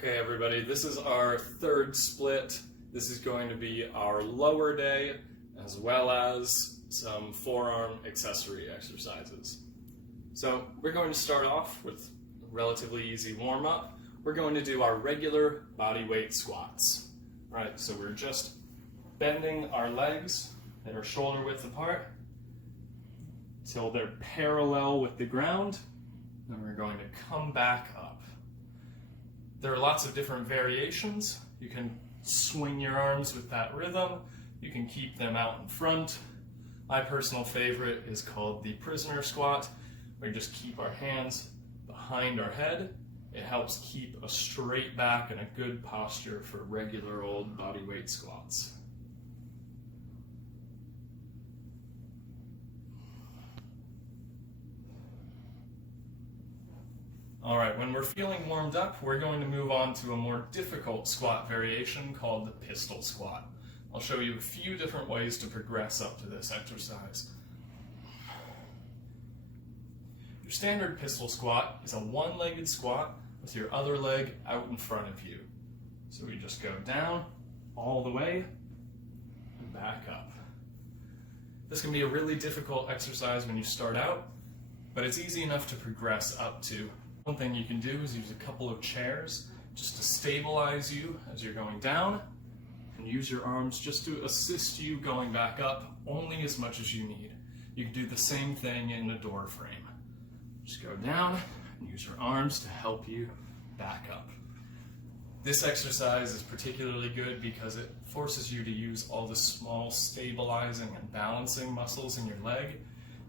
Okay everybody, this is our third split. This is going to be our lower day as well as some forearm accessory exercises. So we're going to start off with a relatively easy warm-up. We're going to do our regular body weight squats. All right, so we're just bending our legs that are shoulder width apart till they're parallel with the ground. Then we're going to come back up. There are lots of different variations. You can swing your arms with that rhythm. You can keep them out in front. My personal favorite is called the prisoner squat, where we just keep our hands behind our head. It helps keep a straight back and a good posture for regular old body weight squats. All right, when we're feeling warmed up, we're going to move on to a more difficult squat variation called the pistol squat. I'll show you a few different ways to progress up to this exercise. Your standard pistol squat is a one-legged squat with your other leg out in front of you. So we just go down all the way and back up. This can be a really difficult exercise when you start out, but it's easy enough to progress up to. One thing you can do is use a couple of chairs just to stabilize you as you're going down, and use your arms just to assist you going back up only as much as you need. You can do the same thing in a door frame. Just go down and use your arms to help you back up. This exercise is particularly good because it forces you to use all the small stabilizing and balancing muscles in your leg.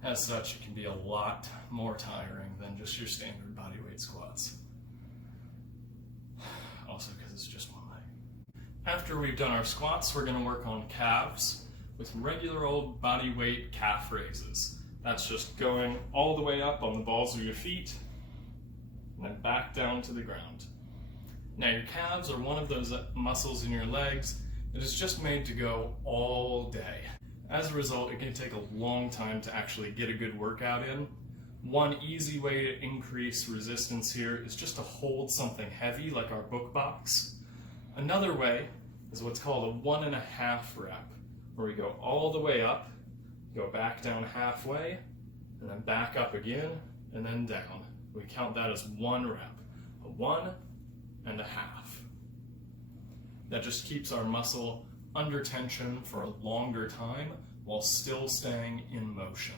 As such, it can be a lot more tiring than just your standard body weight squats. Also because it's just one leg. After we've done our squats, we're going to work on calves with regular old body weight calf raises. That's just going all the way up on the balls of your feet and then back down to the ground. Now your calves are one of those muscles in your legs that is just made to go all day. As a result, it can take a long time to actually get a good workout in. One easy way to increase resistance here is just to hold something heavy like our book box. Another way is what's called a 1.5 rep, where we go all the way up, go back down halfway, and then back up again, and then down. We count that as 1 rep, a 1.5. That just keeps our muscle under tension for a longer time while still staying in motion.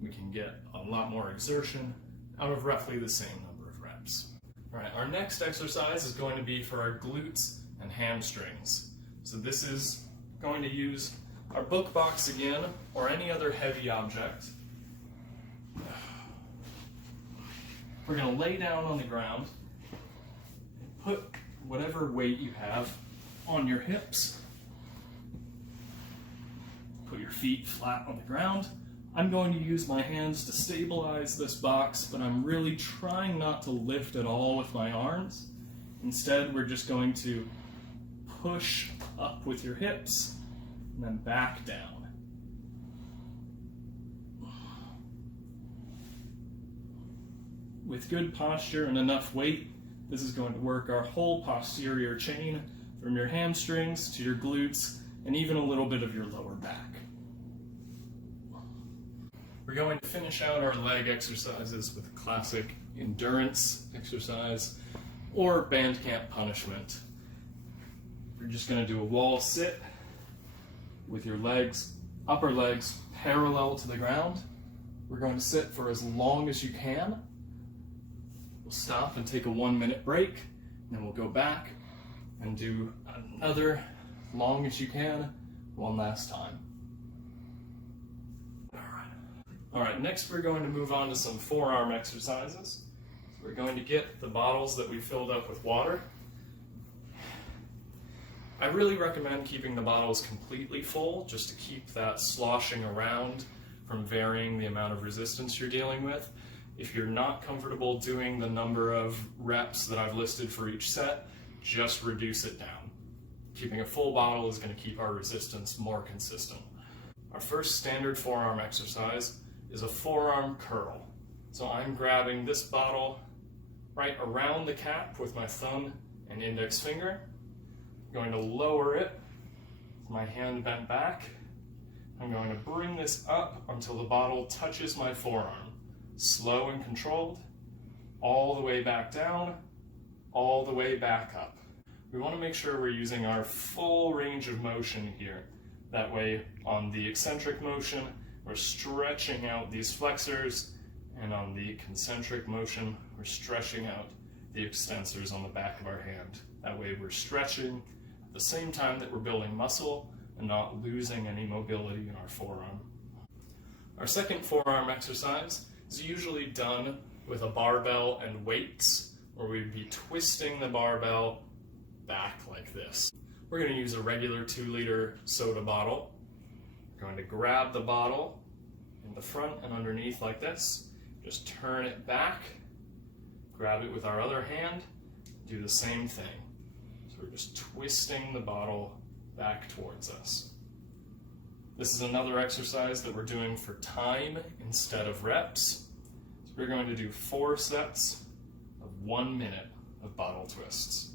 We can get a lot more exertion out of roughly the same number of reps. All right, our next exercise is going to be for our glutes and hamstrings. So this is going to use our book box again, or any other heavy object. We're going to lay down on the ground and put whatever weight you have on your hips. Put your feet flat on the ground. I'm going to use my hands to stabilize this box, but I'm really trying not to lift at all with my arms. Instead, we're just going to push up with your hips and then back down. With good posture and enough weight, this is going to work our whole posterior chain from your hamstrings to your glutes and even a little bit of your lower back. We're going to finish out our leg exercises with a classic endurance exercise or Bandcamp Punishment. We're just going to do a wall sit with your legs, upper legs parallel to the ground. We're going to sit for as long as you can. We'll stop and take a 1-minute break, and then we'll go back and do another long as you can, one last time. All right, next we're going to move on to some forearm exercises. So we're going to get the bottles that we filled up with water. I really recommend keeping the bottles completely full just to keep that sloshing around from varying the amount of resistance you're dealing with. If you're not comfortable doing the number of reps that I've listed for each set, just reduce it down. Keeping a full bottle is going to keep our resistance more consistent. Our first standard forearm exercise is a forearm curl. So I'm grabbing this bottle right around the cap with my thumb and index finger. I'm going to lower it with my hand bent back. I'm going to bring this up until the bottle touches my forearm. Slow and controlled, all the way back down, all the way back up. We want to make sure we're using our full range of motion here. That way, on the eccentric motion, we're stretching out these flexors, and on the concentric motion, we're stretching out the extensors on the back of our hand. That way we're stretching at the same time that we're building muscle and not losing any mobility in our forearm. Our second forearm exercise is usually done with a barbell and weights, where we'd be twisting the barbell back like this. We're going to use a regular 2-liter soda bottle. We're going to grab the bottle in the front and underneath like this. Just turn it back, grab it with our other hand, do the same thing. So we're just twisting the bottle back towards us. This is another exercise that we're doing for time instead of reps. So we're going to do 4 sets of 1 minute of bottle twists.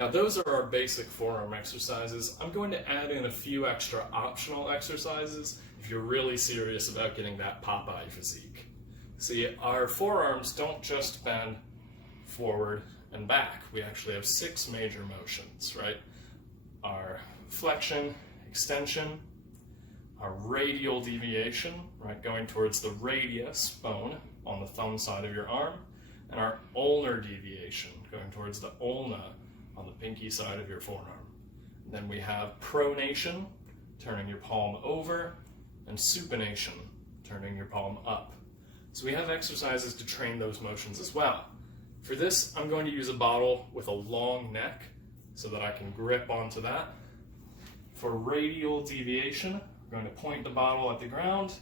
Now those are our basic forearm exercises. I'm going to add in a few extra optional exercises if you're really serious about getting that Popeye physique. See, our forearms don't just bend forward and back. We actually have 6 major motions, right? Our flexion, extension, our radial deviation, right, going towards the radius bone on the thumb side of your arm, and our ulnar deviation, going towards the ulna on the pinky side of your forearm. And then we have pronation, turning your palm over, and supination, turning your palm up. So we have exercises to train those motions as well. For this, I'm going to use a bottle with a long neck so that I can grip onto that. For radial deviation, we're going to point the bottle at the ground,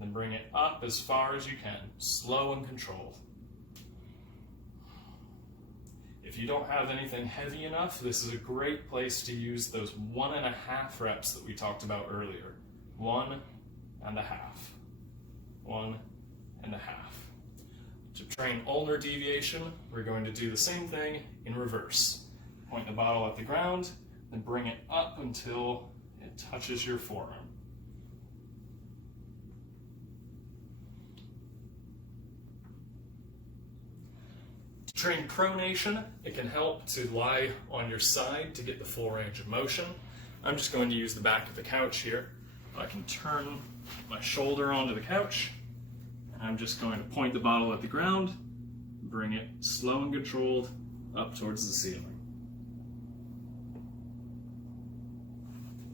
then bring it up as far as you can, slow and controlled. If you don't have anything heavy enough, this is a great place to use those 1.5 reps that we talked about earlier. 1.5. 1.5. To train ulnar deviation, we're going to do the same thing in reverse. Point the bottle at the ground, then bring it up until it touches your forearm. To train pronation, it can help to lie on your side to get the full range of motion. I'm just going to use the back of the couch here. I can turn my shoulder onto the couch, and I'm just going to point the bottle at the ground, bring it slow and controlled up towards the ceiling.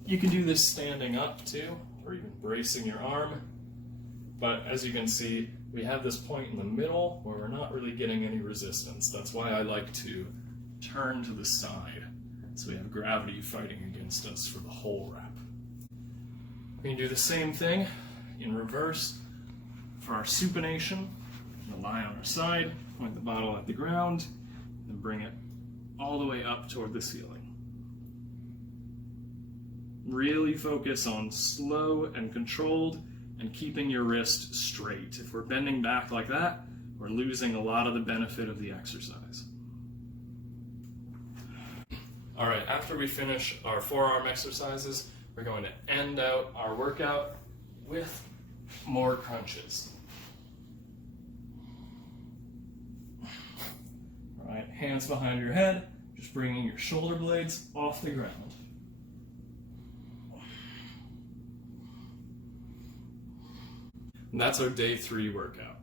You can do this standing up too, or even bracing your arm, but as you can see, we have this point in the middle where we're not really getting any resistance. That's why I like to turn to the side, so we have gravity fighting against us for the whole rep. We can do the same thing in reverse for our supination. We'll lie on our side, point the bottle at the ground, and bring it all the way up toward the ceiling. Really focus on slow and controlled and keeping your wrist straight. If we're bending back like that, we're losing a lot of the benefit of the exercise. All right, after we finish our forearm exercises, we're going to end out our workout with more crunches. All right, hands behind your head, just bringing your shoulder blades off the ground. And that's our day 3 workout.